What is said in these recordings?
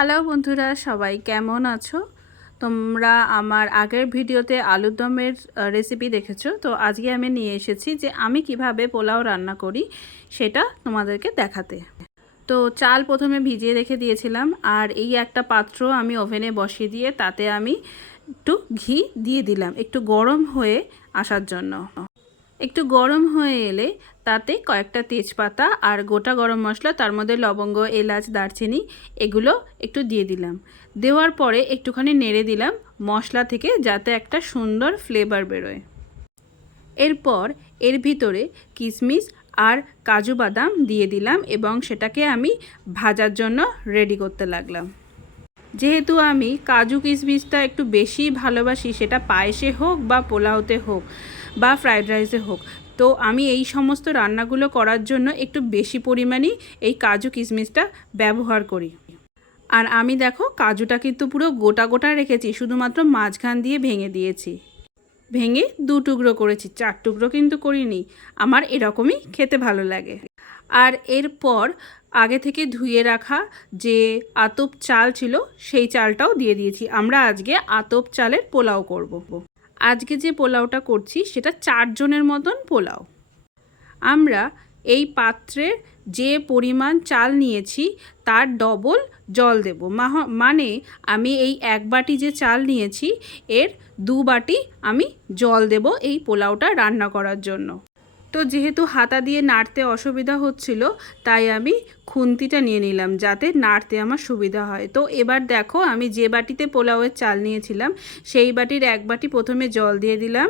Hello বন্ধুরা, সবাই কেমন আছো? তোমরা আমার আগের ভিডিওতে আলুর দমের রেসিপি দেখেছো। তো আজকে আমি নিয়ে এসেছি যে আমি কিভাবে পোলাও রান্না করি সেটা তোমাদেরকে দেখাতে। তো চাল প্রথমে ভিজিয়ে রেখে দিয়েছিলাম, আর এই একটা পাত্র আমি ওভেনে বসিয়ে দিয়ে তাতে আমি একটু ঘি দিয়ে দিলাম একটু গরম হয়ে আসার জন্য। একটু গরম হয়ে এলে তাতে কয়েকটা তেজপাতা আর গোটা গরম মশলা, তার মধ্যে লবঙ্গ, এলাচ, দারচিনি এগুলো একটু দিয়ে দিলাম। দেওয়ার পরে একটুখানি নেড়ে দিলাম মশলা থেকে, যাতে একটা সুন্দর ফ্লেভার বেরোয়। এরপর এর ভিতরে কিশমিশ আর কাজু বাদাম দিয়ে দিলাম এবং সেটাকে আমি ভাজার জন্য রেডি করতে লাগলাম। যেহেতু আমি কাজু কিশমিশটা একটু বেশি ভালোবাসি, সেটা পায়েসে হোক বা পোলাওতে হোক বা ফ্রাইড রাইসে হোক, তো আমি এই সমস্ত রান্নাগুলো করার জন্য একটু বেশি পরিমাণেই এই কাজু কিশমিশটা ব্যবহার করি। আর আমি দেখো কাজুটা কিন্তু পুরো গোটা গোটা রেখেছি, শুধুমাত্র মাঝখান দিয়ে ভেঙে দিয়েছি। ভেঙে 2 টুকরো করেছি, 4 টুকরো কিন্তু করিনি। আমার এরকমই খেতে ভালো লাগে। আর এরপর আগে থেকে ধুয়ে রাখা যে আতপ চাল ছিল সেই চালটাও দিয়ে দিয়েছি। আমরা আজকে আতপ চালের পোলাও করব। আজকে যে পোলাওটা করছি সেটা 4 জনের মতন পোলাও। আমরা এই পাত্রের যে পরিমাণ চাল নিয়েছি তার ডবল জল দেব। মানে আমি এই 1 বাটি যে চাল নিয়েছি এর 2 বাটি আমি জল দেব এই পোলাওটা রান্না করার জন্য। তো যেহেতু হাতা দিয়ে নাড়তে অসুবিধা হচ্ছিল, তাই আমি খুন্তিটা নিয়ে নিলাম যাতে নাড়তে আমার সুবিধা হয়। তো এবার দেখো আমি যে বাটিতে পোলাওয়ের চাল নিয়েছিলাম সেই বাটির 1 বাটি প্রথমে জল দিয়ে দিলাম,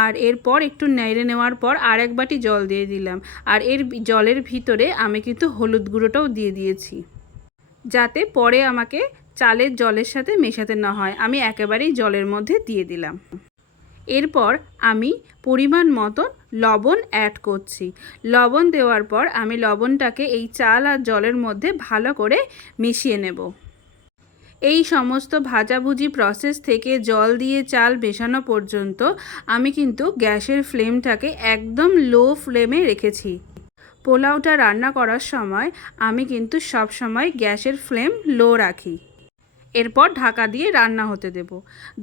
আর এরপর একটু নেড়ে নেওয়ার পর আর 1 বাটি জল দিয়ে দিলাম। আর এর জলের ভিতরে আমি কিন্তু হলুদ গুঁড়োটাও দিয়ে দিয়েছি, যাতে পরে আমাকে চালের জলের সাথে মেশাতে না হয়। আমি একেবারেই জলের মধ্যে দিয়ে দিলাম। এরপর আমি পরিমাণ মতন লবণ অ্যাড করছি। লবণ দেওয়ার পর আমি লবণটাকে এই চাল আর জলের মধ্যে ভালো করে মিশিয়ে নেব। এই সমস্ত ভাজাভুজি প্রসেস থেকে জল দিয়ে চাল মেশানো পর্যন্ত আমি কিন্তু গ্যাসের ফ্লেমটাকে একদম লো ফ্লেমে রেখেছি। পোলাওটা রান্না করার সময় আমি কিন্তু সব সময় গ্যাসের ফ্লেম লো রাখি। এরপর ঢাকা দিয়ে রান্না হতে দেব।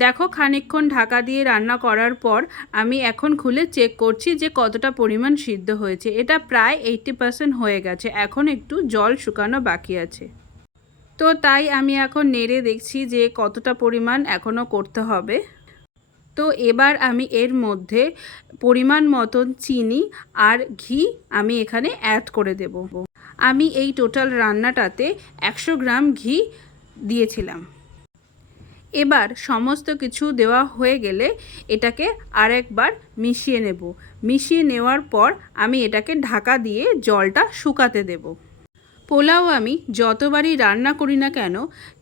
দেখো খানিকক্ষণ ঢাকা দিয়ে রান্না করার পর আমি এখন খুলে চেক করছি যে কতটা পরিমাণ সিদ্ধ হয়েছে। এটা প্রায় 80% হয়ে গেছে, এখন একটু জল শুকানো বাকি আছে। তো তাই আমি এখন নেড়ে দেখছি যে কতটা পরিমাণ এখনও করতে হবে। তো এবার আমি এর মধ্যে পরিমাণ মতন চিনি আর ঘি আমি এখানে অ্যাড করে দেব। আমি এই টোটাল রান্নাটাতে 100 গ্রাম ঘি দিয়েছিলাম। এবার সমস্ত কিছু দেওয়া হয়ে গেলে এটাকে আরেকবার মিশিয়ে নেব। মিশিয়ে নেওয়ার পর আমি এটাকে ঢাকা দিয়ে জলটা শুকাতে দেব। পোলাও আমি যতবারই রান্না করি না কেন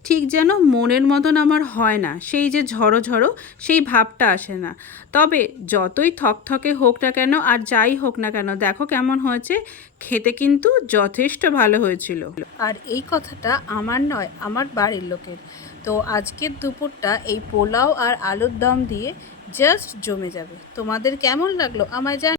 ঠিক যেন মনের মতন আমার হয় না, সেই যে ঝড়ো ঝড়ো সেই ভাবটা আসে না। তবে যতই থকথকে হোক না কেন আর যাই হোক না কেন, দেখো কেমন হয়েছে, খেতে কিন্তু যথেষ্ট ভালো হয়েছিল। আর এই কথাটা আমার নয়, আমার বাড়ির লোকের। তো আজকের দুপুরটা এই পোলাও আর আলুর দম দিয়ে জাস্ট জমে যাবে। তোমাদের কেমন লাগলো আমায় জানিও।